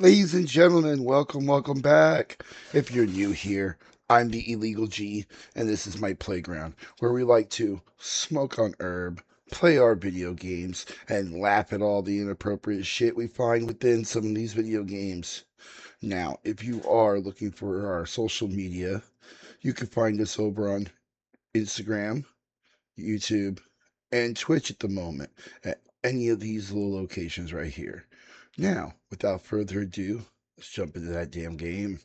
Ladies and gentlemen, welcome back. If you're new here, I'm the Illegal G, and this is my playground where we like to smoke on herb, play our video games, and laugh at all the inappropriate shit we find within some of these video games. Now, if you are looking for our social media, you can find us over on Instagram, YouTube, and Twitch at the moment at any of these little locations right here. Now, without further ado, let's jump into that damn game.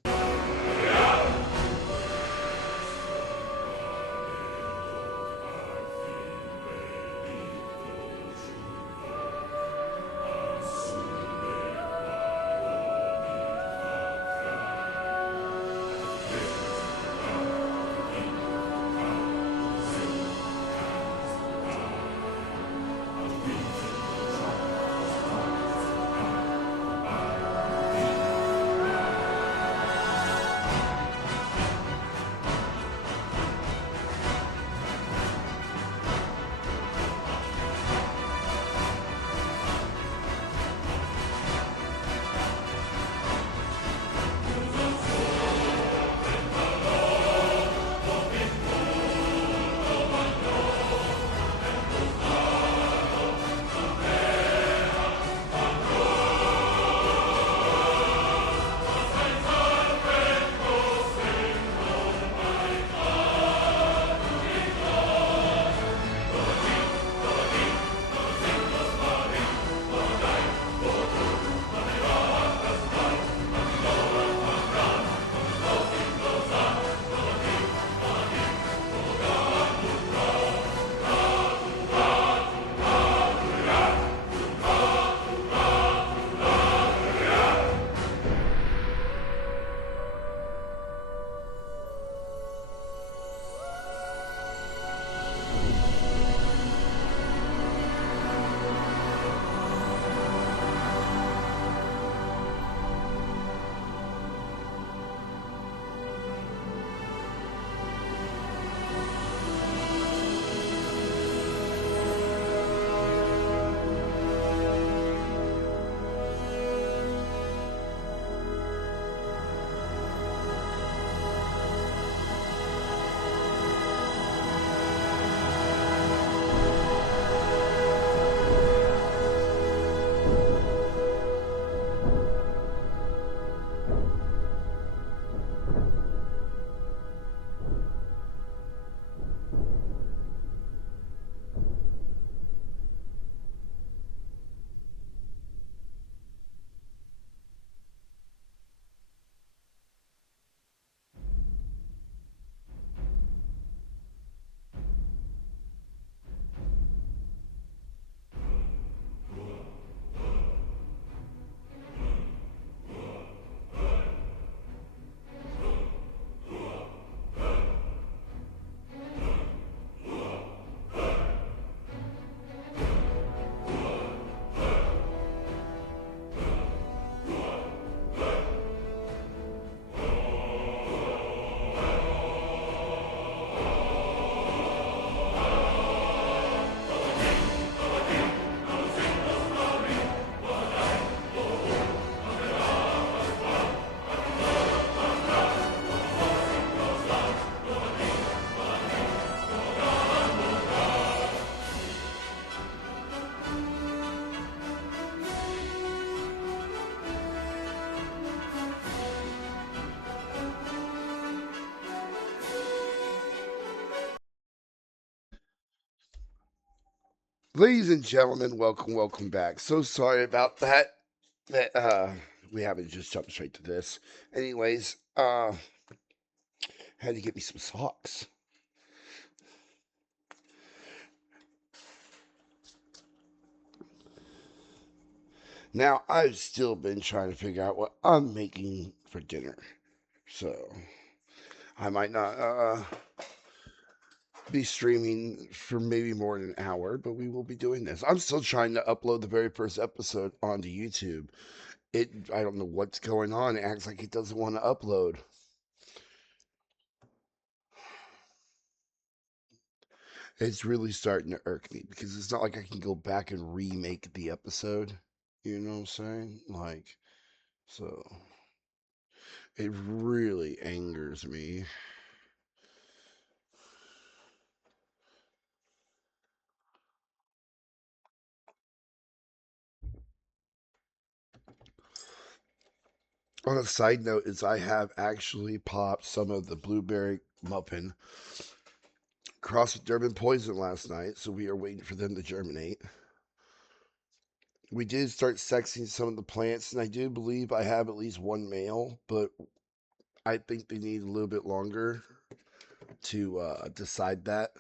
Ladies and gentlemen, welcome back. So sorry about that. That we haven't just jumped straight to this. Anyways, had to get me some socks. Now I've still been trying to figure out what I'm making for dinner. So I might not be streaming for maybe more than an hour, but we will be doing this. I'm still trying to upload the very first episode onto YouTube. I don't know what's going on. It acts like it doesn't want to upload. It's really starting to irk me because it's not like I can go back and remake the episode. You know what I'm saying? Like, So it really angers me. On a side note, is I have actually popped some of the blueberry muffin crossed with Durban poison last night, so we are waiting for them to germinate. We did start sexing some of the plants, and I do believe I have at least one male, but I think they need a little bit longer to decide that.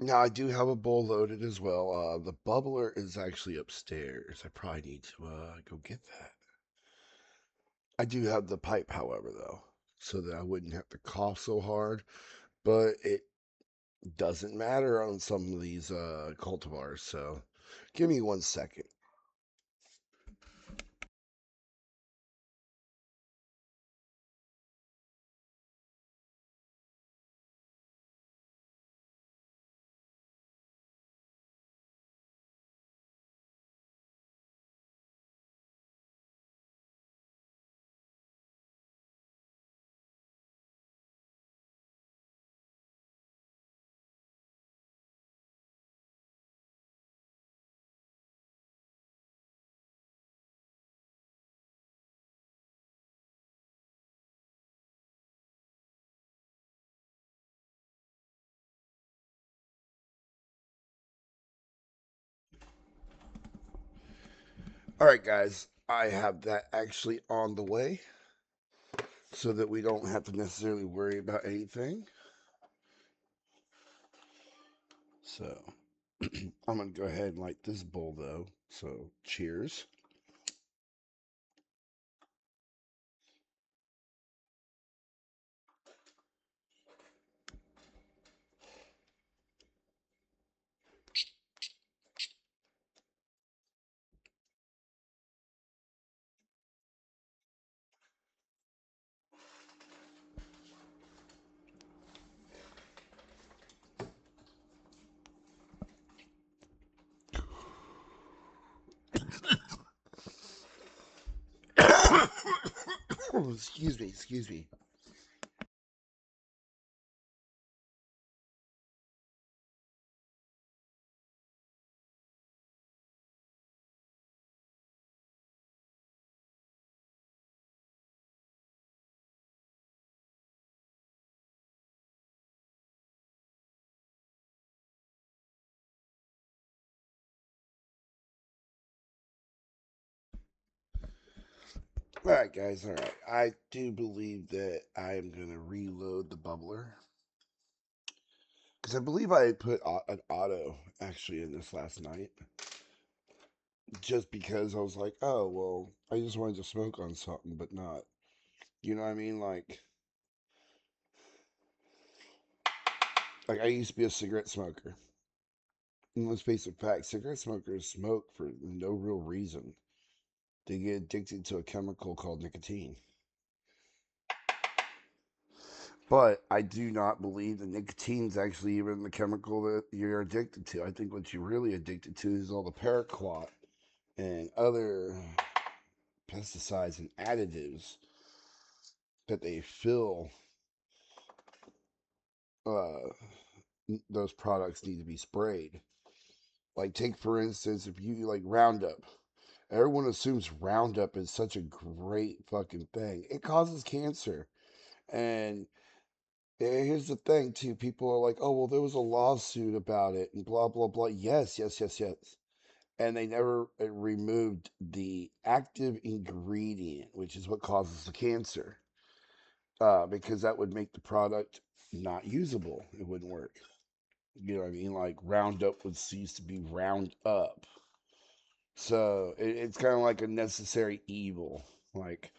Now, I do have a bowl loaded as well. The bubbler is actually upstairs. I probably need to go get that. I do have the pipe, however, though, so that I wouldn't have to cough so hard. But it doesn't matter on some of these cultivars. So give me 1 second. All right, guys, I have that actually on the way so that we don't have to necessarily worry about anything. So I'm going to go ahead and light this bowl, though. So cheers. Excuse me, excuse me. All right, guys, all right. I do believe that I am going to reload the bubbler because I believe I had put an auto actually in this last night just because I was like, oh, well, I just wanted to smoke on something, but not. You know what I mean? Like I used to be a cigarette smoker. And let's face it, fact, cigarette smokers smoke for no real reason. They get addicted to a chemical called nicotine. But I do not believe that nicotine's actually even the chemical that you're addicted to. I think what you're really addicted to is all the paraquat and other pesticides and additives that they fill uh, those products need to be sprayed. Like, take for instance, if you like Roundup, everyone assumes Roundup is such a great fucking thing. It causes cancer. And here's the thing, too. People are like, oh, well, there was a lawsuit about it and blah, blah, blah. Yes, yes, yes, yes. And they never removed the active ingredient, which is what causes the cancer, because that would make the product not usable. It wouldn't work. You know what I mean? Like Roundup would cease to be Round Up. So it's kind of like a necessary evil. Like,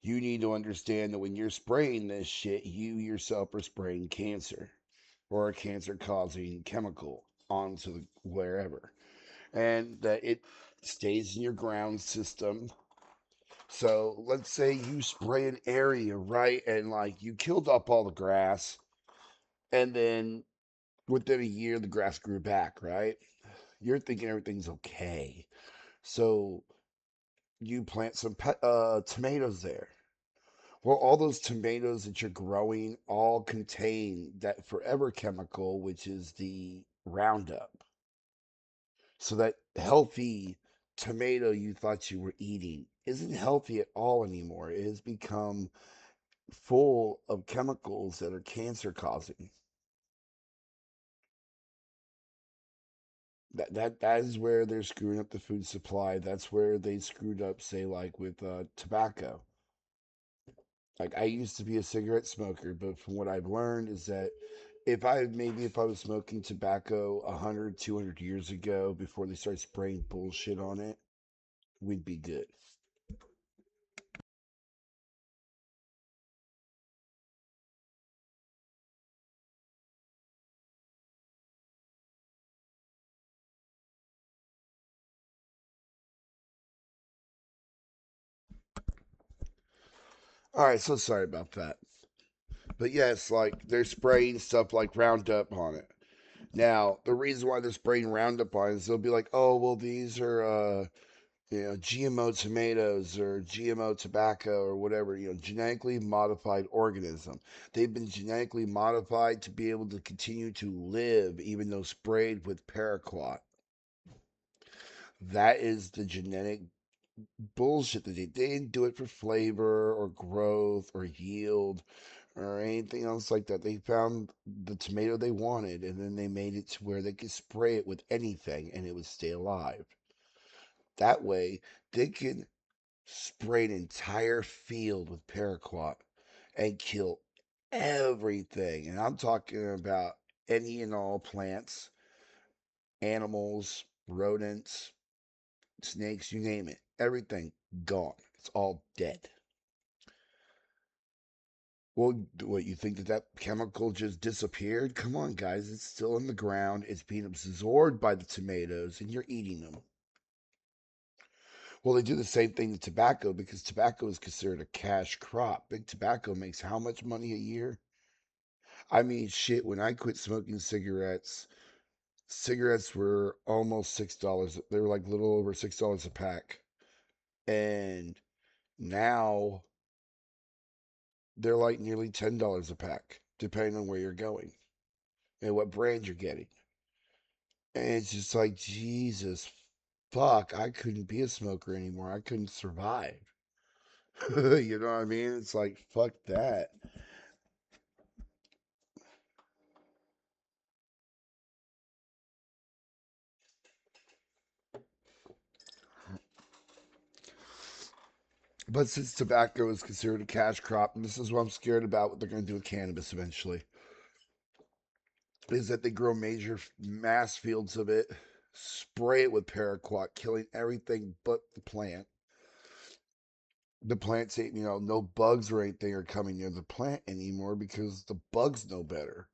you need to understand that when you're spraying this shit, you yourself are spraying cancer or a cancer causing chemical onto the wherever. And that it stays in your ground system So let's say you spray an area, right? And like you killed up all the grass, and then within a year, the grass grew back, right? You're thinking everything's okay. So you plant some tomatoes there. Well, all those tomatoes that you're growing all contain that forever chemical, which is the Roundup. So that healthy tomato you thought you were eating isn't healthy at all anymore. It has become full of chemicals that are cancer causing. That is where they're screwing up the food supply. That's where they screwed up, say, like with tobacco. Like I used to be a cigarette smoker, but from what I've learned is that if I was smoking tobacco 100, 200 years ago before they started spraying bullshit on it, we'd be good. All right, so sorry about that. But yes, like they're spraying stuff like Roundup on it. Now, the reason why they're spraying Roundup on it is they'll be like, "Oh, well, these are GMO tomatoes or GMO tobacco or whatever, genetically modified organism. They've been genetically modified to be able to continue to live even though sprayed with paraquat." That is the genetic bullshit that they didn't do it for flavor or growth or yield or anything else like that. They found the tomato they wanted and then they made it to where they could spray it with anything and it would stay alive. That way, they can spray an entire field with paraquat and kill everything. And I'm talking about any and all plants, animals, rodents, snakes, you name it. Everything gone. It's all dead. Well, what, you think that that chemical just disappeared? Come on, guys. It's still in the ground. It's being absorbed by the tomatoes, and you're eating them. Well, they do the same thing to tobacco because tobacco is considered a cash crop. Big tobacco makes how much money a year? I mean, shit, when I quit smoking cigarettes, cigarettes were almost $6. They were like a little over $6 a pack. And now they're like nearly $10 a pack, depending on where you're going and what brand you're getting. And it's just like, Jesus, fuck, I couldn't be a smoker anymore. I couldn't survive. You know what I mean? It's like, fuck that. But since tobacco is considered a cash crop, and this is what I'm scared about what they're going to do with cannabis eventually, is that they grow major mass fields of it, spray it with paraquat, killing everything but the plant. The plants, no bugs or anything are coming near the plant anymore because the bugs know better.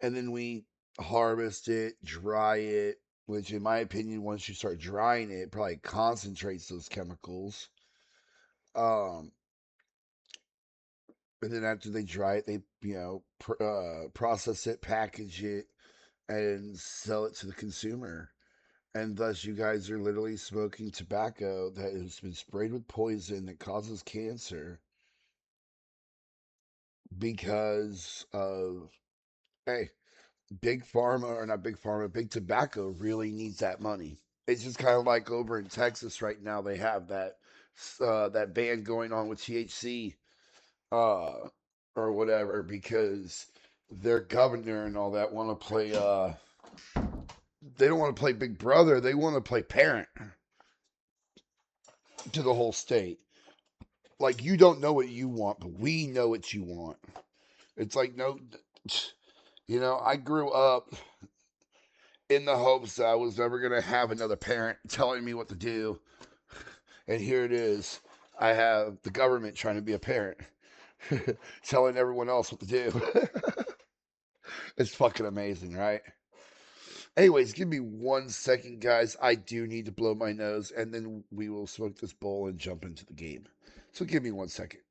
And then we harvest it, dry it, which, in my opinion, once you start drying it, it probably concentrates those chemicals. Um, and then after they dry it, they process it, package it, and sell it to the consumer. And thus, you guys are literally smoking tobacco that has been sprayed with poison that causes cancer because of, hey, big pharma, or not big pharma, big tobacco really needs that money. It's just kind of like over in Texas right now, they have that ban going on with THC, uh, or whatever, because their governor and all that want to play. They don't want to play Big Brother. They want to play parent to the whole state. Like, you don't know what you want, but we know what you want. It's like, no, I grew up in the hopes that I was never going to have another parent telling me what to do. And here it is. I have the government trying to be a parent, telling everyone else what to do. It's fucking amazing, right? Anyways, give me 1 second, guys. I do need to blow my nose, and then we will smoke this bowl and jump into the game. So give me 1 second.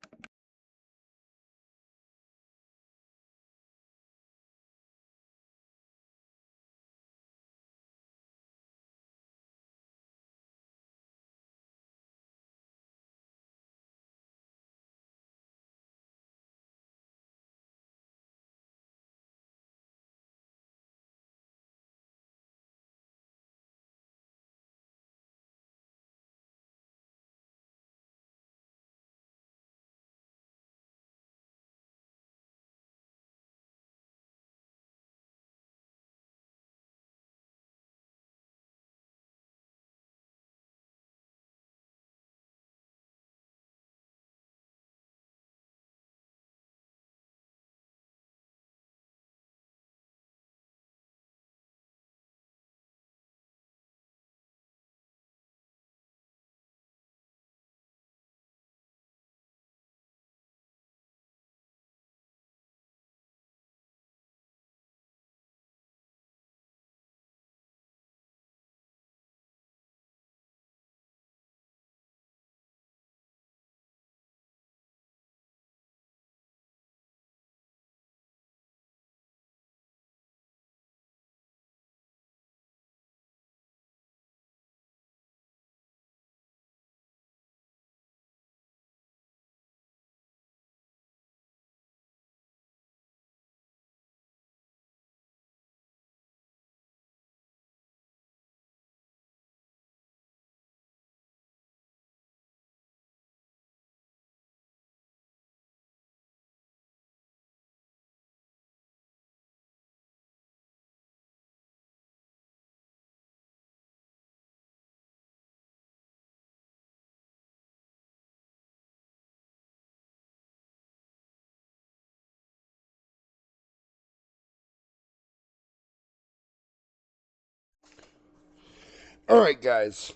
All right, guys,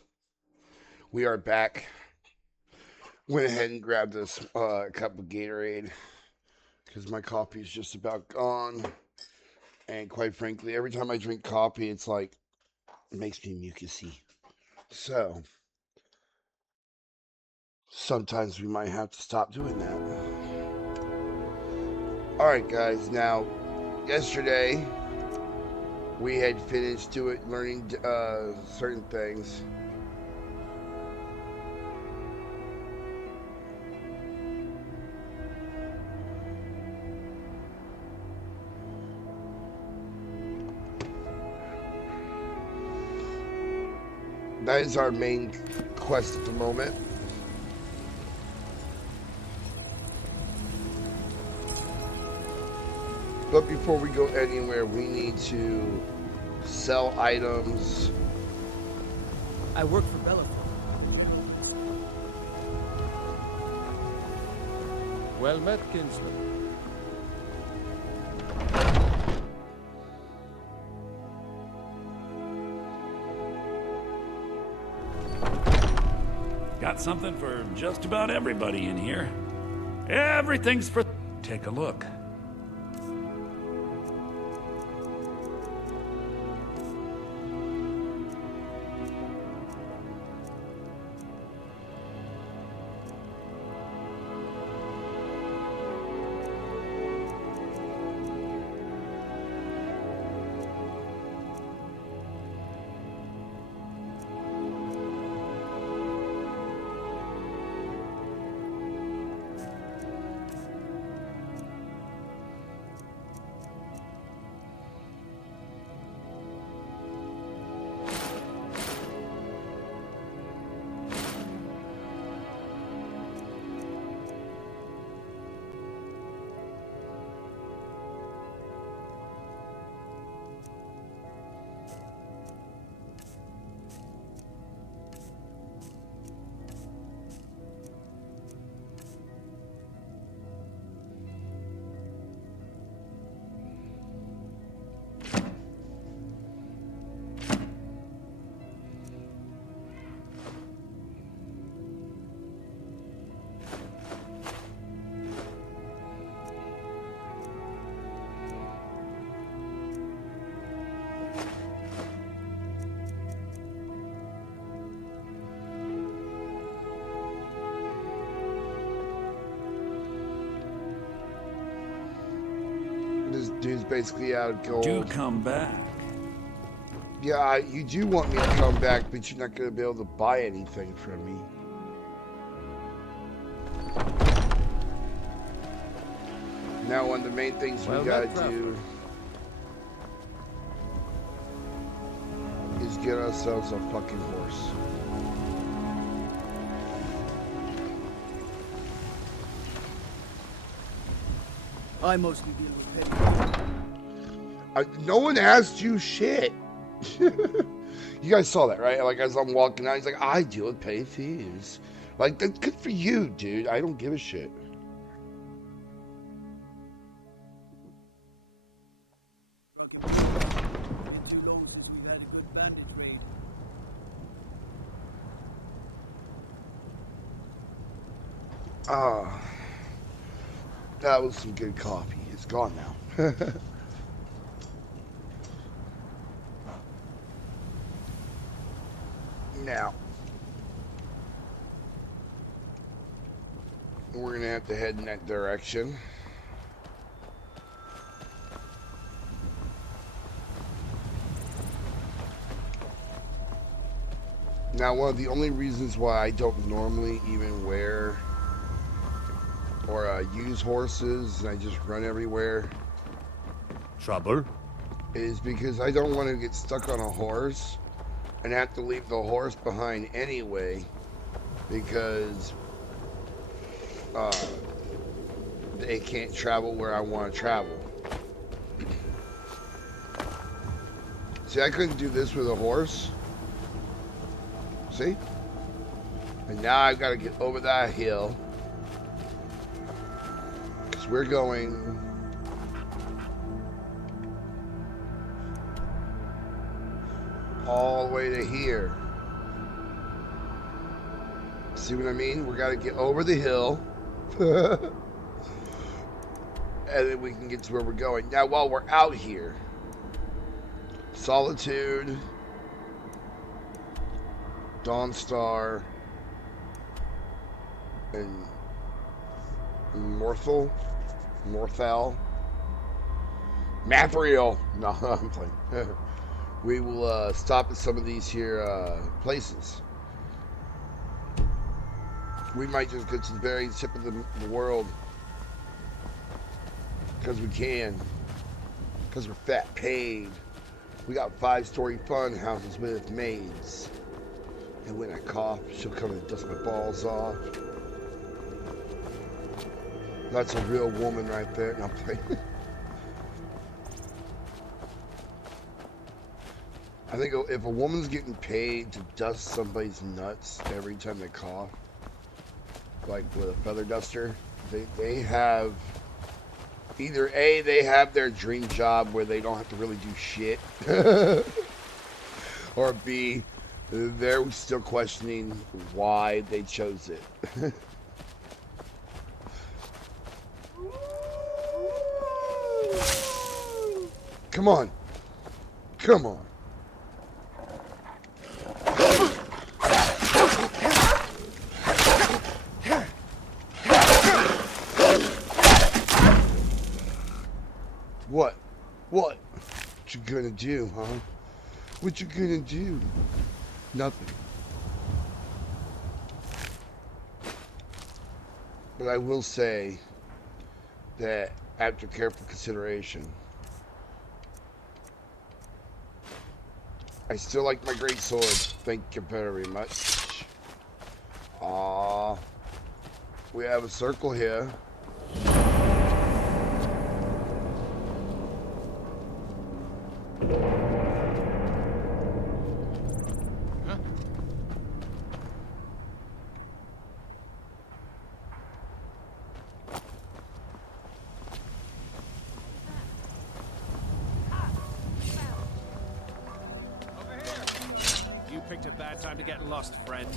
we are back. Went ahead and grabbed this cup of Gatorade because my coffee is just about gone. And quite frankly, every time I drink coffee, it's like it makes me mucusy. So sometimes we might have to stop doing that. All right, guys. Now, yesterday we had finished learning certain things. That is our main quest at the moment. But before we go anywhere, we need to sell items. I work for Bellator. Well met, kinsman. Got something for just about everybody in here. Everything's for... Take a look. Dude's basically out of gold. Do come back. Yeah, you do want me to come back, but you're not going to be able to buy anything from me. Now, one of the main things we gotta do is get ourselves a fucking horse. I mostly deal with petty. No one asked you shit. You guys saw that, right? Like, as I'm walking out, he's like, I deal with petty thieves. Like, that's good for you, dude. I don't give a shit. Too long since we've had a good bandit raid. That was some good coffee. It's gone now. Now, we're gonna have to head in that direction. Now, one of the only reasons why I don't normally even wear or use horses and I just run everywhere Trouble? is because I don't want to get stuck on a horse and have to leave the horse behind anyway because they can't travel where I want to travel. See, I couldn't do this with a horse. See? And now I've got to get over that hill. Because we're going... all the way to here. See what I mean? We got to get over the hill. And then we can get to where we're going. Now, while we're out here, Solitude, Dawnstar, and Morthal, Mathriel. No, I'm playing. We will stop at some of these here places. We might just go to the very tip of the world. Because we can. Because we're fat paid. We got 5-story fun houses with maids. And when I cough, she'll come and dust my balls off. That's a real woman right there. And I'm playing. I think if a woman's getting paid to dust somebody's nuts every time they cough, like with a feather duster, they have either A, they have their dream job where they don't have to really do shit, or B, they're still questioning why they chose it. Come on. Come on. What? What you gonna do, huh? What you gonna do? Nothing. But I will say that after careful consideration, I still like my great sword. Thank you very much. We have a circle here. Picked a bad time to get lost, friend.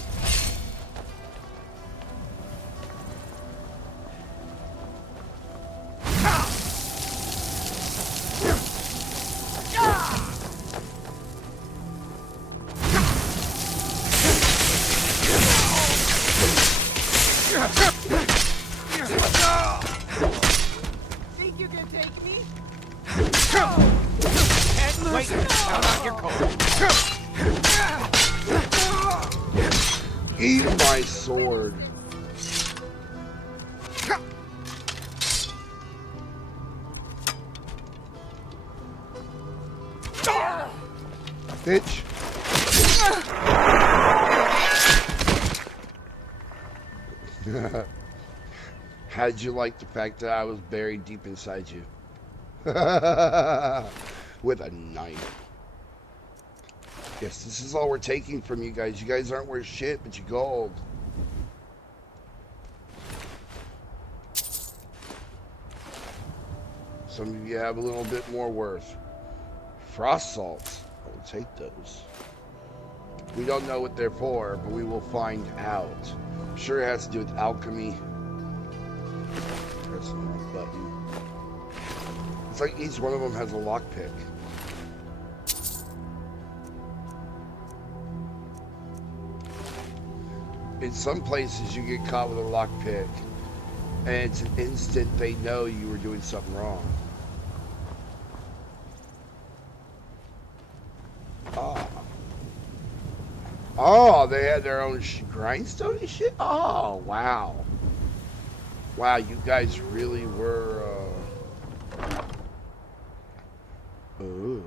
Think you can take me? Leave my sword. Bitch. How'd you like the fact that I was buried deep inside you? With a knife. Yes, this is all we're taking from you guys. You guys aren't worth shit, but you gold. Some of you have a little bit more worth. Frost salts. I'll take those. We don't know what they're for, but we will find out. I'm sure it has to do with alchemy. Press the wrong button. It's like each one of them has a lockpick. In some places, you get caught with a lockpick, and it's an instant they know you were doing something wrong. Ah. Oh, they had their own grindstone and shit? Oh, wow. Wow, you guys really were, Ooh.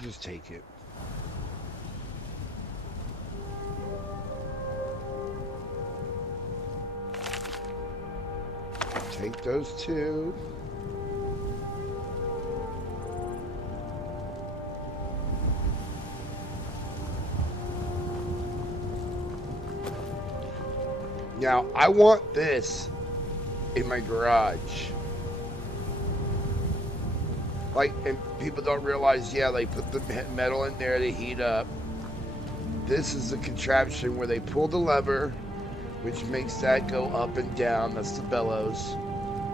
Just take it. Take those two. Now, I want this in my garage. Like, and people don't realize, yeah, they put the metal in there to heat up. This is the contraption where they pull the lever, which makes that go up and down. That's the bellows,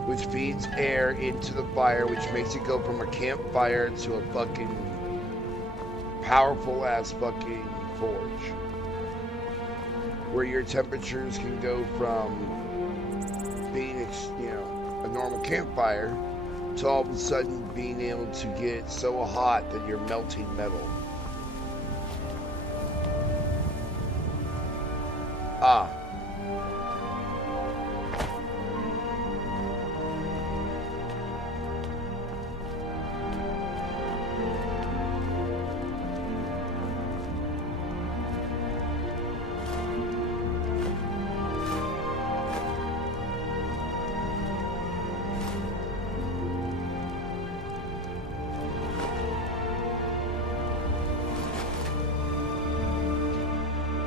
which feeds air into the fire, which makes it go from a campfire to a fucking powerful ass fucking forge, where your temperatures can go from being, you know, a normal campfire to all of a sudden being able to get so hot that you're melting metal. Ah.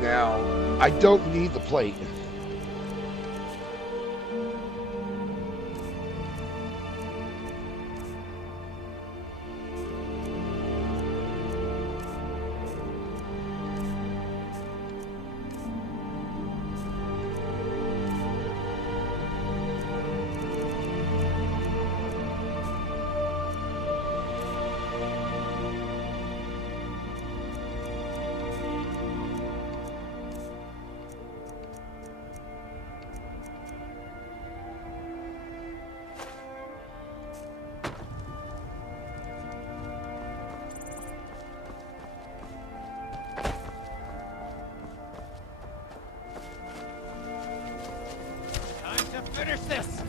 Now, I don't need the plate. Finish this!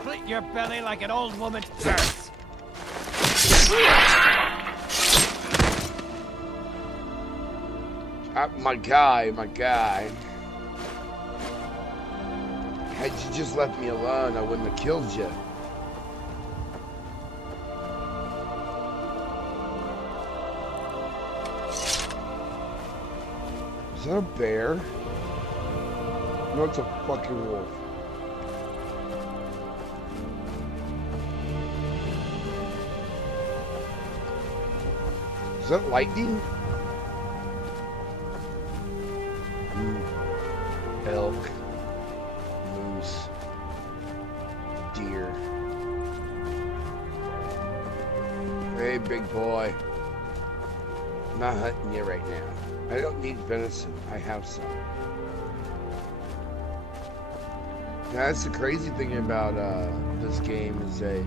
Split your belly like an old woman's purse! My guy. Had you just left me alone, I wouldn't have killed you. Is that a bear? No, it's a fucking wolf. Is that lightning? Elk. big boy. I'm not hunting you right now. I don't need venison. I have some. Now, that's the crazy thing about this game is that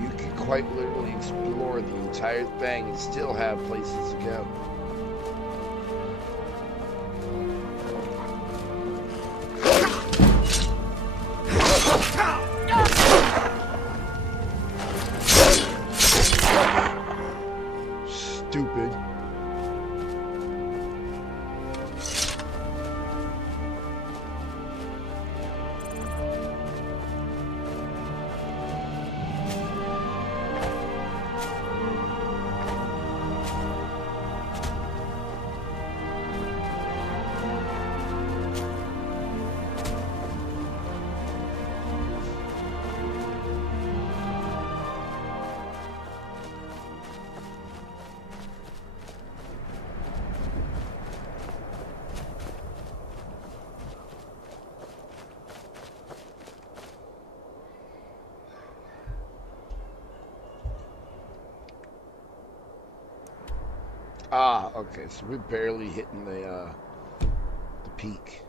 you can quite literally explore the entire thing and still have places to go. Stupid. Ah, okay, so we're barely hitting the peak.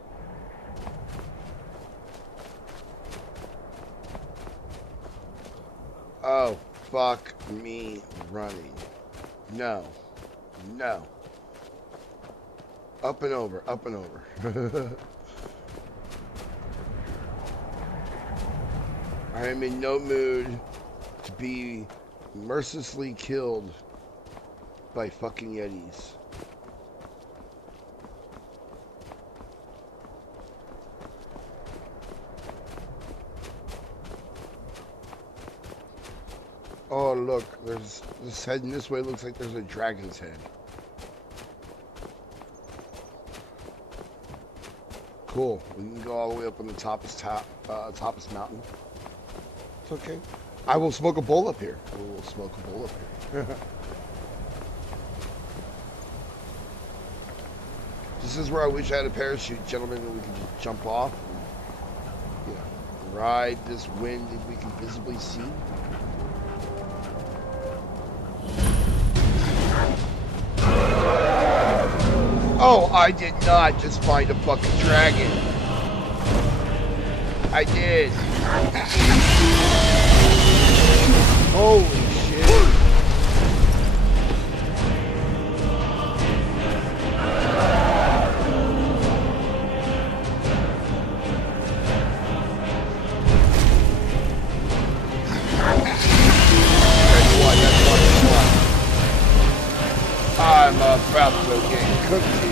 Oh, fuck me running. No. No. Up and over, up and over. I am in no mood to be mercilessly killed by fucking Yetis. Oh, look, there's this heading this way. Looks like there's a dragon's head. Cool. We can go all the way up on the toppest mountain. It's okay. I will smoke a bowl up here. We will smoke a bowl up here. This is where I wish I had a parachute, gentlemen, and we could just jump off and, ride this wind that we can visibly see. Oh, I did not just find a fucking dragon. I did. Holy shit. I'm about to get cooked here.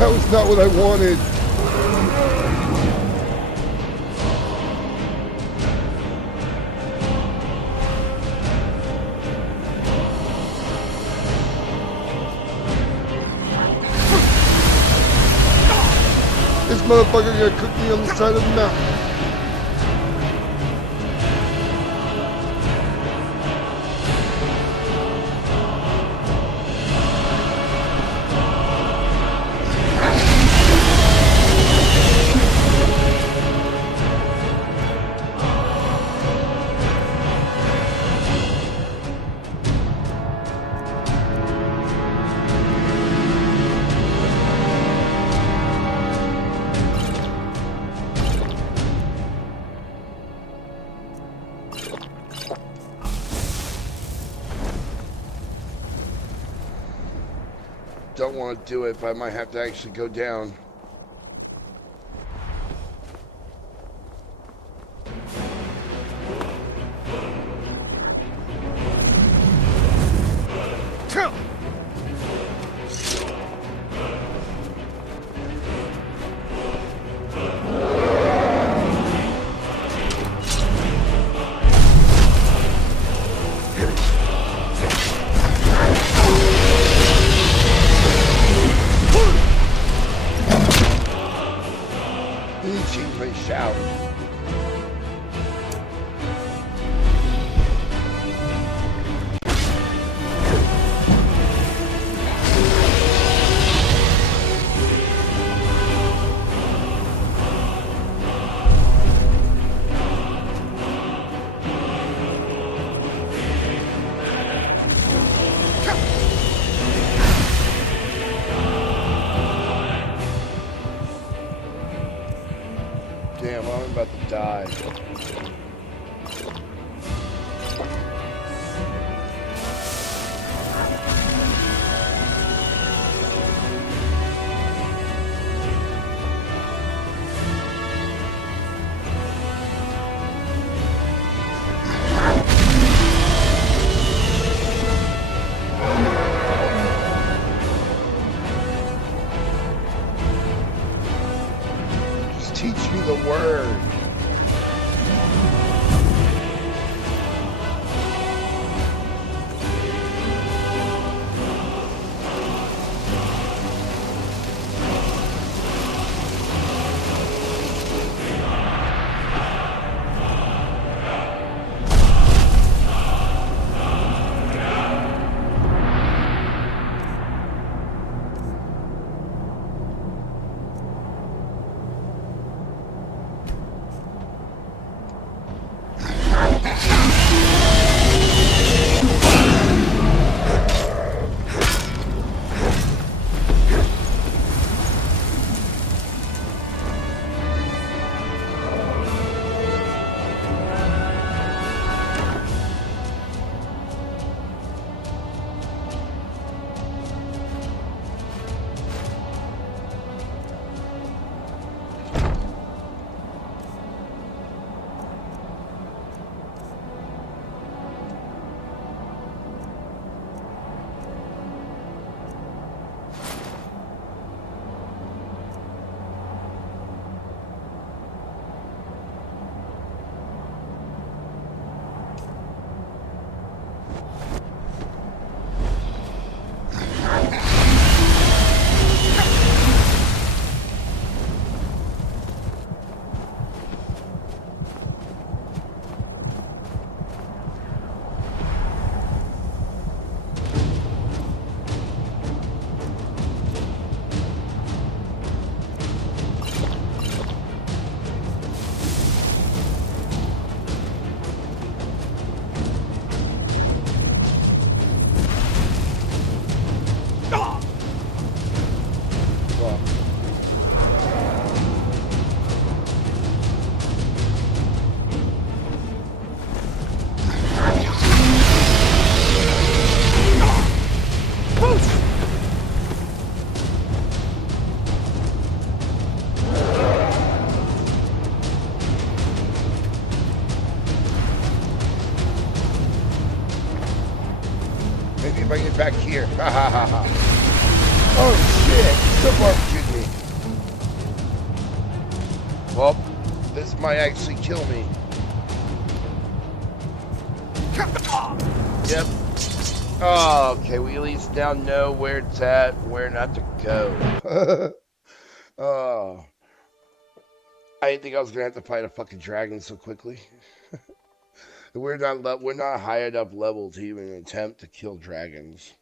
That was not what I wanted. This motherfucker gonna cook me on the side of the mountain. Don't want to do it, but I might have to actually go down. die. Just teach me the word. Maybe if I get back here. Ha ha ha ha. Oh shit! Still barbecued me. Well, this might actually kill me. Yep. Oh, okay, we at least now know where it's at, where not to go. Oh. I didn't think I was gonna have to fight a fucking dragon so quickly. We're not high enough level to even attempt to kill dragons.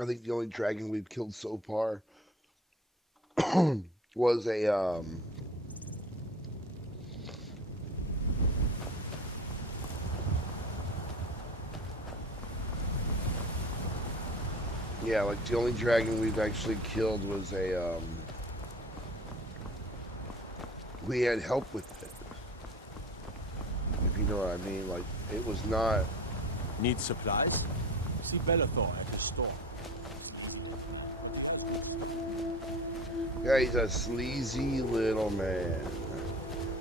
I think the only dragon we've killed so far was a yeah, like the only dragon we've actually killed was a we had help with it. If you know what I mean, like it was not. Need supplies? See Bellathor at the store. Yeah, he's a sleazy little man.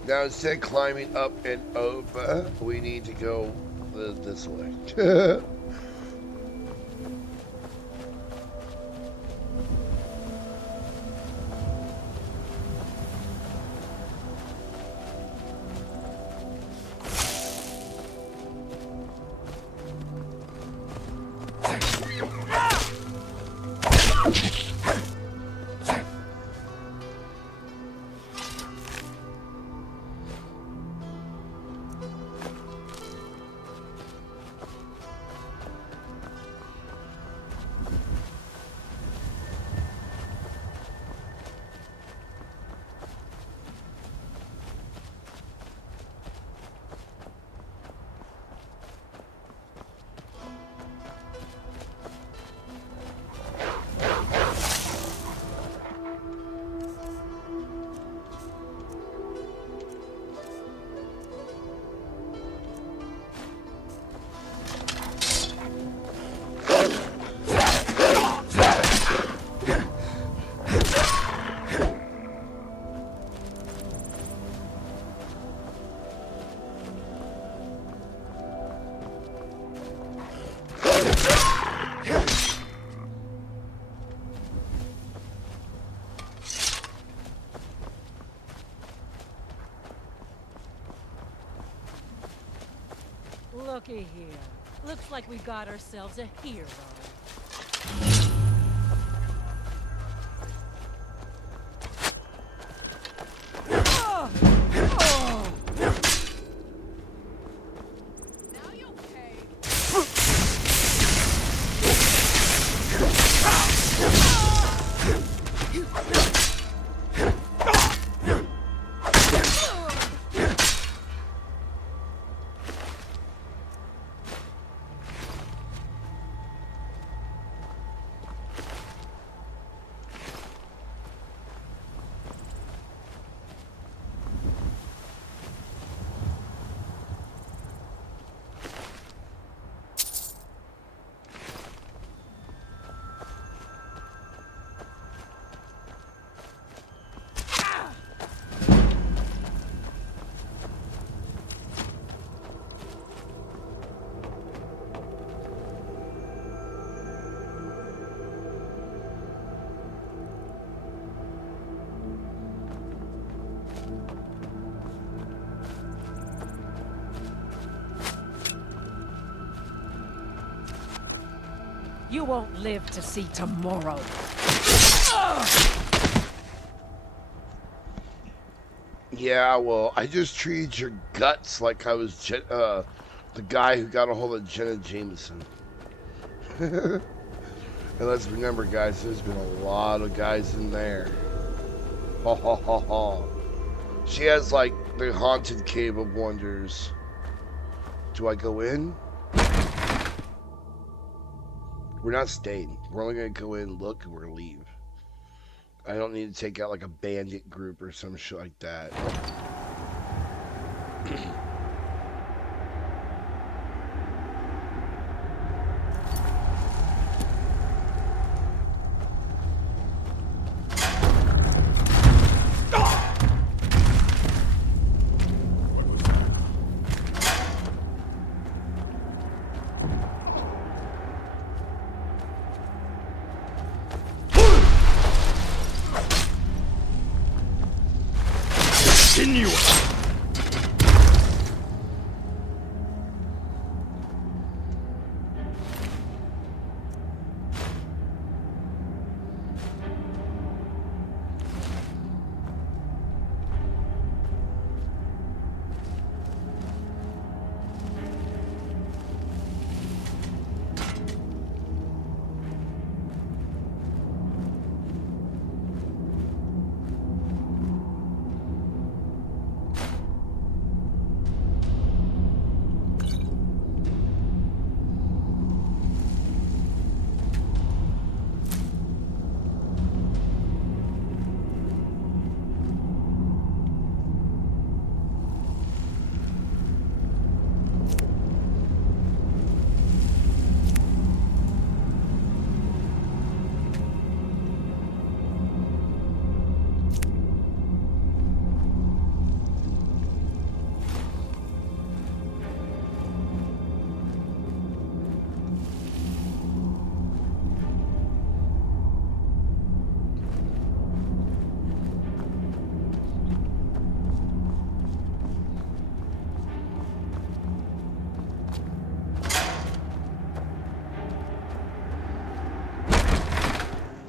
Now instead of climbing up and over, we need to go this way. Looky here. Looks like we got ourselves a hero. Now you okay? You won't live to see tomorrow. Yeah, well, I just treated your guts like I was the guy who got a hold of Jenna Jameson. And let's remember, guys, there's been a lot of guys in there. Ha ha ha ha. She has, like, the haunted cave of wonders. Do I go in? We're not staying. We're only going to go in, look, and we're going to leave. I don't need to take out, like, a bandit group or some shit like that. Continue.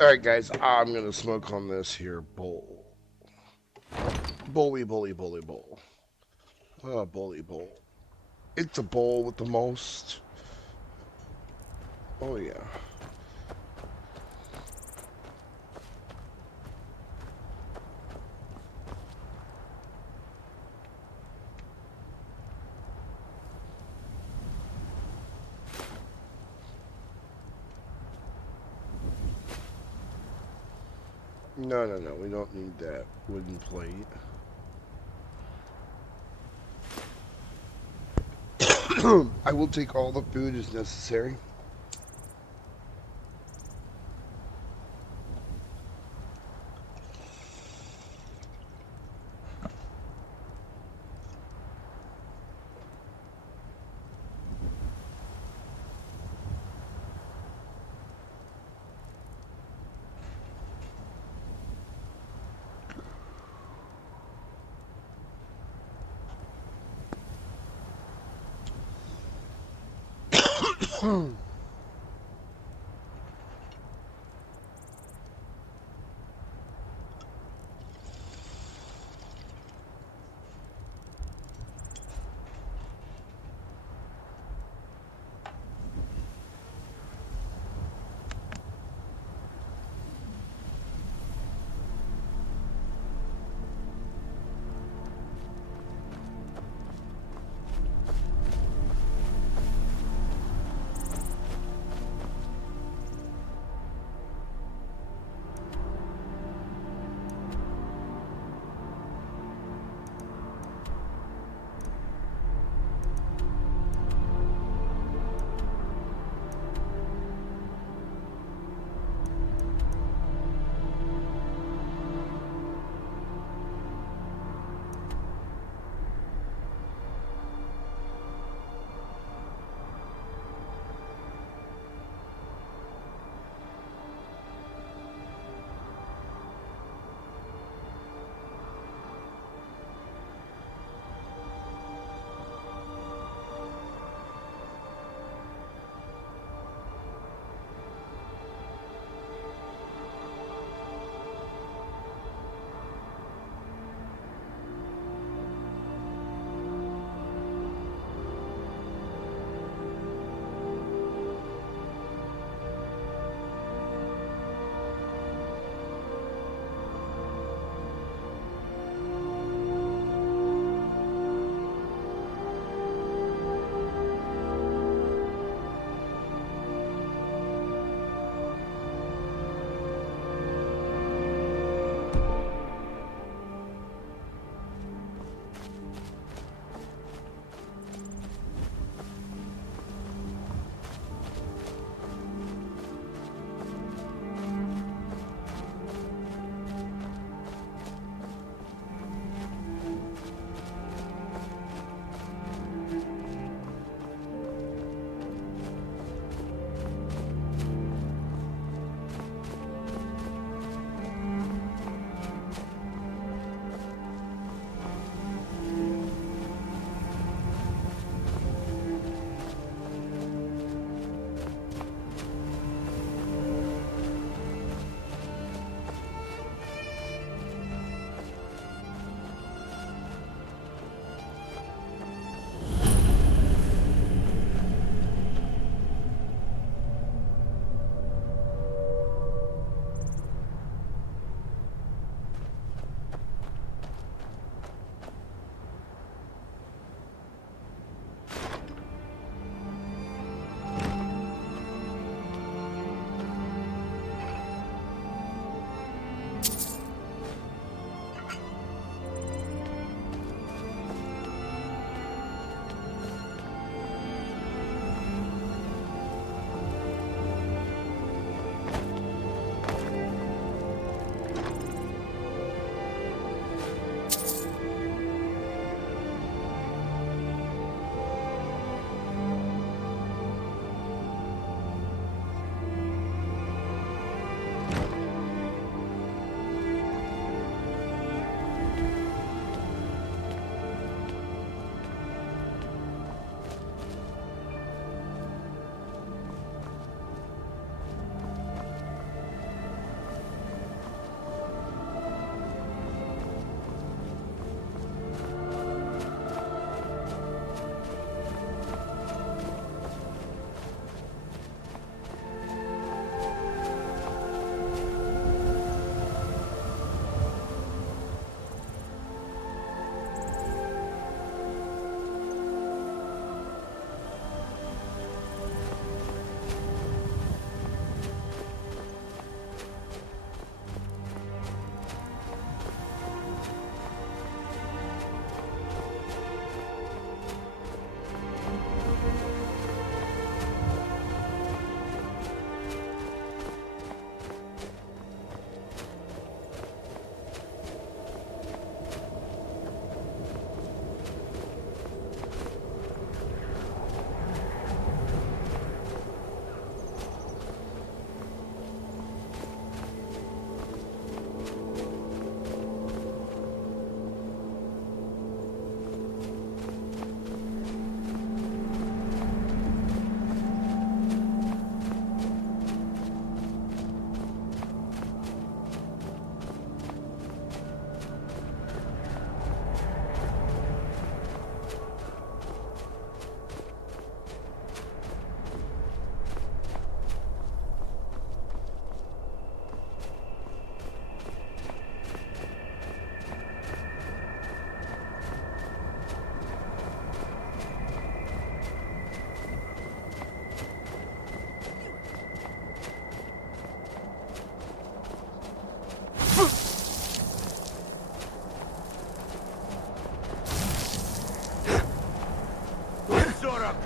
Alright, guys, I'm gonna smoke on this here bowl. Bully, bully, bully, bowl. Oh, bully, bowl. It's a bowl with the most. Oh, yeah. No, no, no, we don't need that wooden plate. I will take all the food as necessary.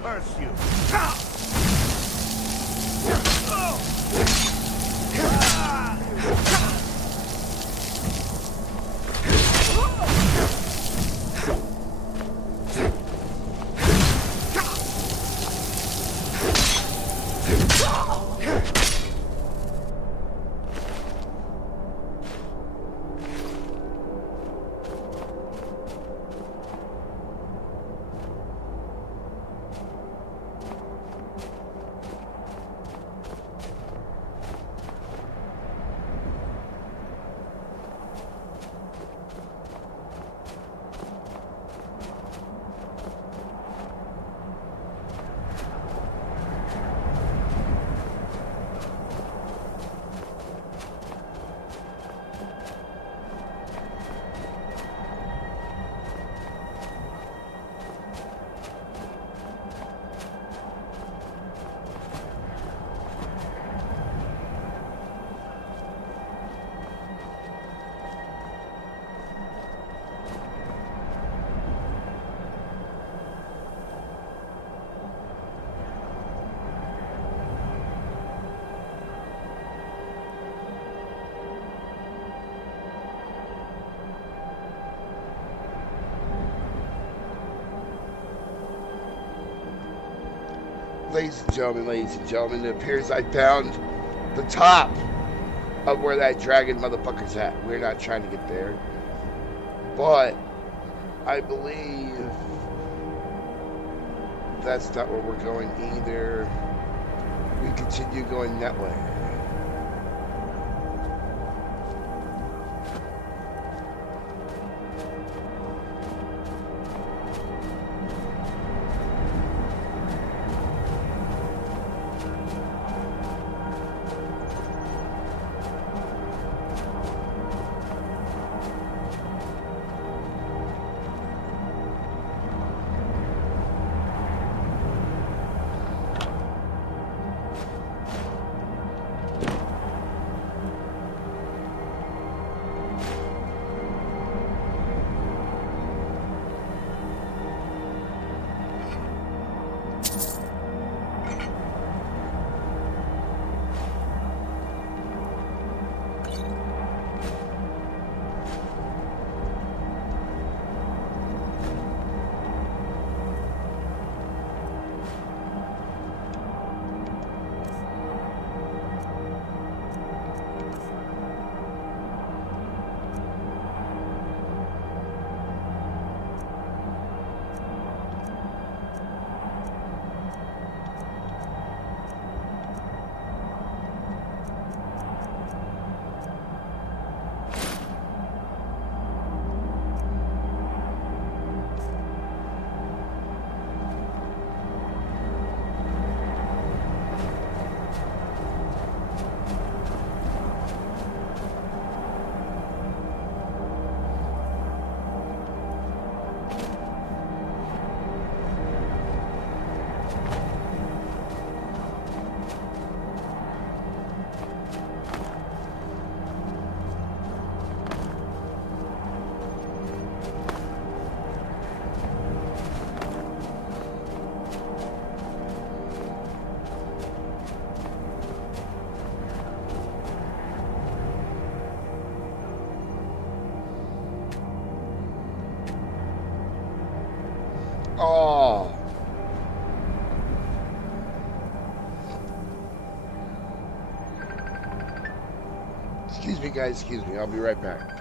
Curse you! Ladies and gentlemen, it appears I found the top of where that dragon motherfucker's at. We're not trying to get there, but I believe that's not where we're going either. We continue going that way. Oh. Excuse me, guys. Excuse me. I'll be right back.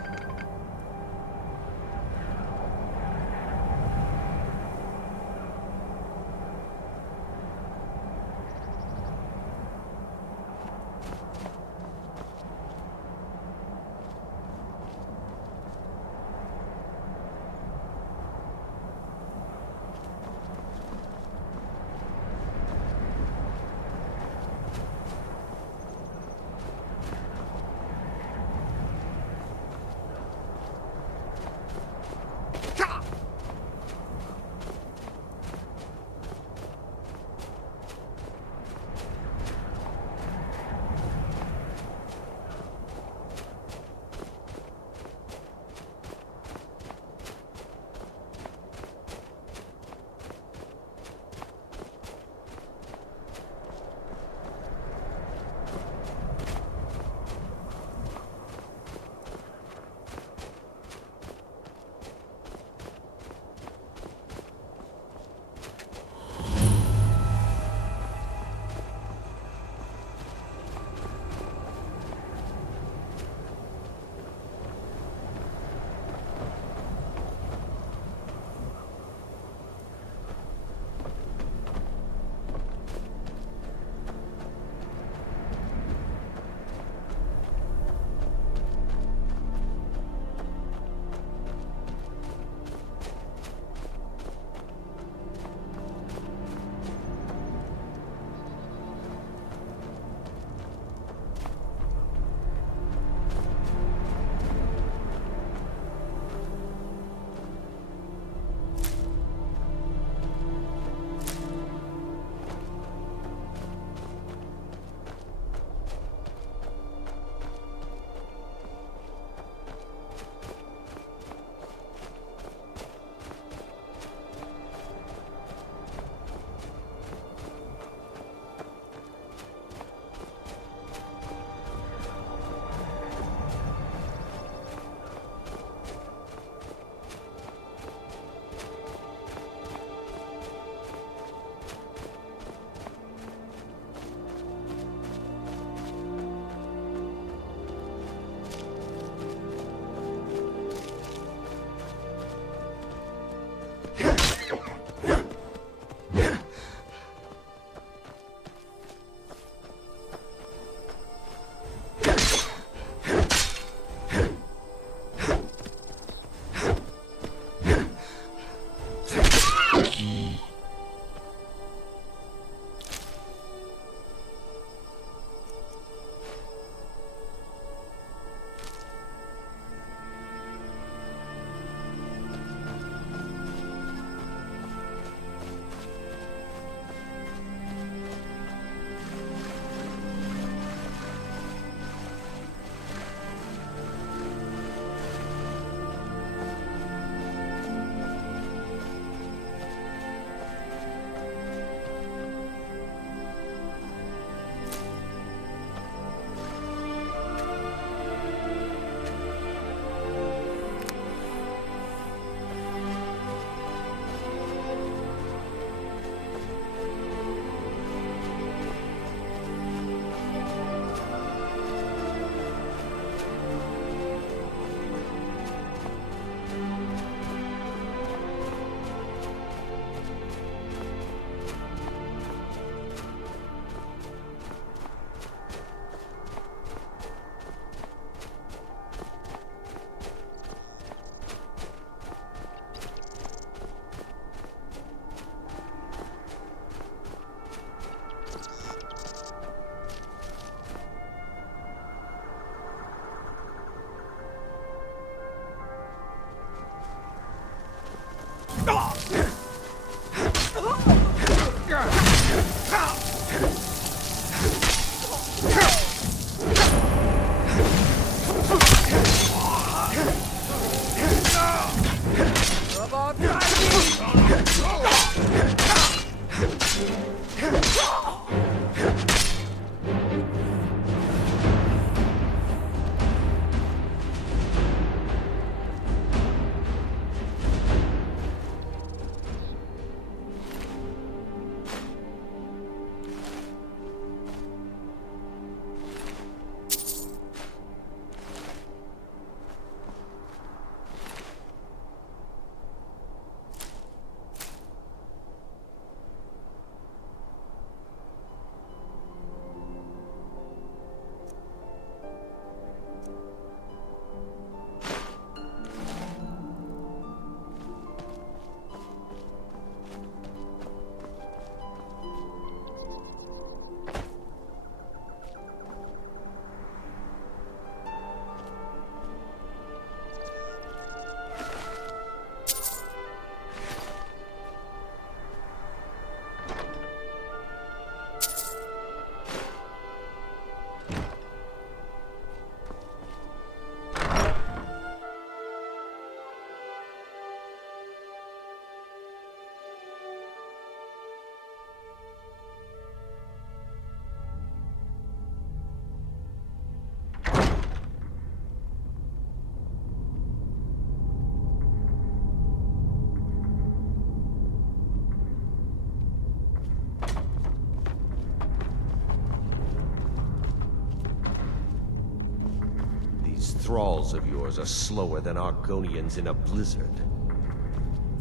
These thralls of yours are slower than Argonians in a blizzard.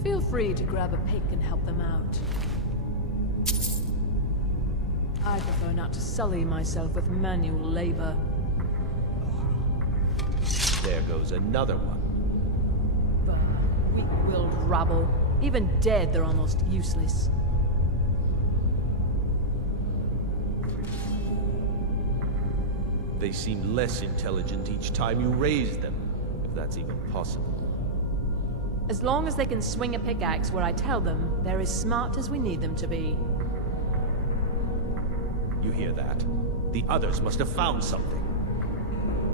Feel free to grab a pick and help them out. I prefer not to sully myself with manual labor. There goes another one. But weak-willed rabble. Even dead, they're almost useless. They seem less intelligent each time you raise them, if that's even possible. As long as they can swing a pickaxe where I tell them, they're as smart as we need them to be. You hear that? The others must have found something.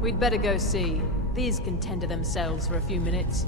We'd better go see. These can tend to themselves for a few minutes.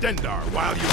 Stendar while you...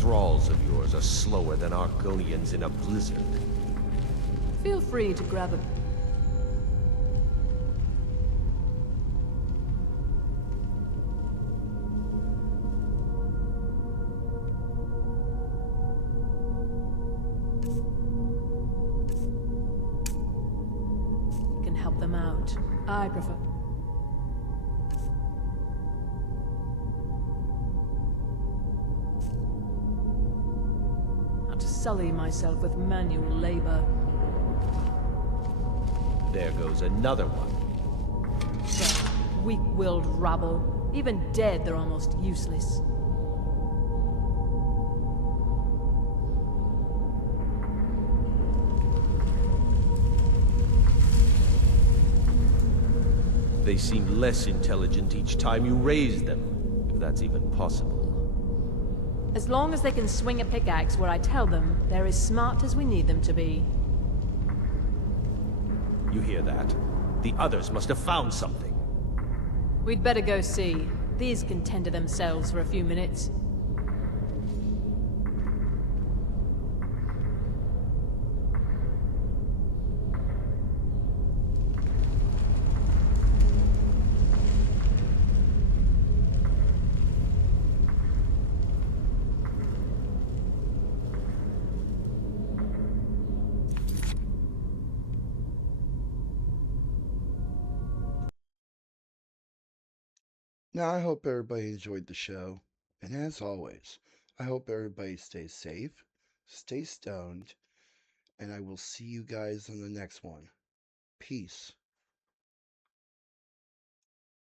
thralls of yours are slower than Argonians in a blizzard. Feel free to grab a... can help them out. I prefer... not to sully myself with manual labor. There goes another one. That weak-willed rabble. Even dead, they're almost useless. They seem less intelligent each time you raise them, if that's even possible. As long as they can swing a pickaxe where I tell them, they're as smart as we need them to be. You hear that? The others must have found something. We'd better go see. These can tend to themselves for a few minutes. Now, I hope everybody enjoyed the show. And as always, I hope everybody stays safe, stay stoned, and I will see you guys on the next one. Peace.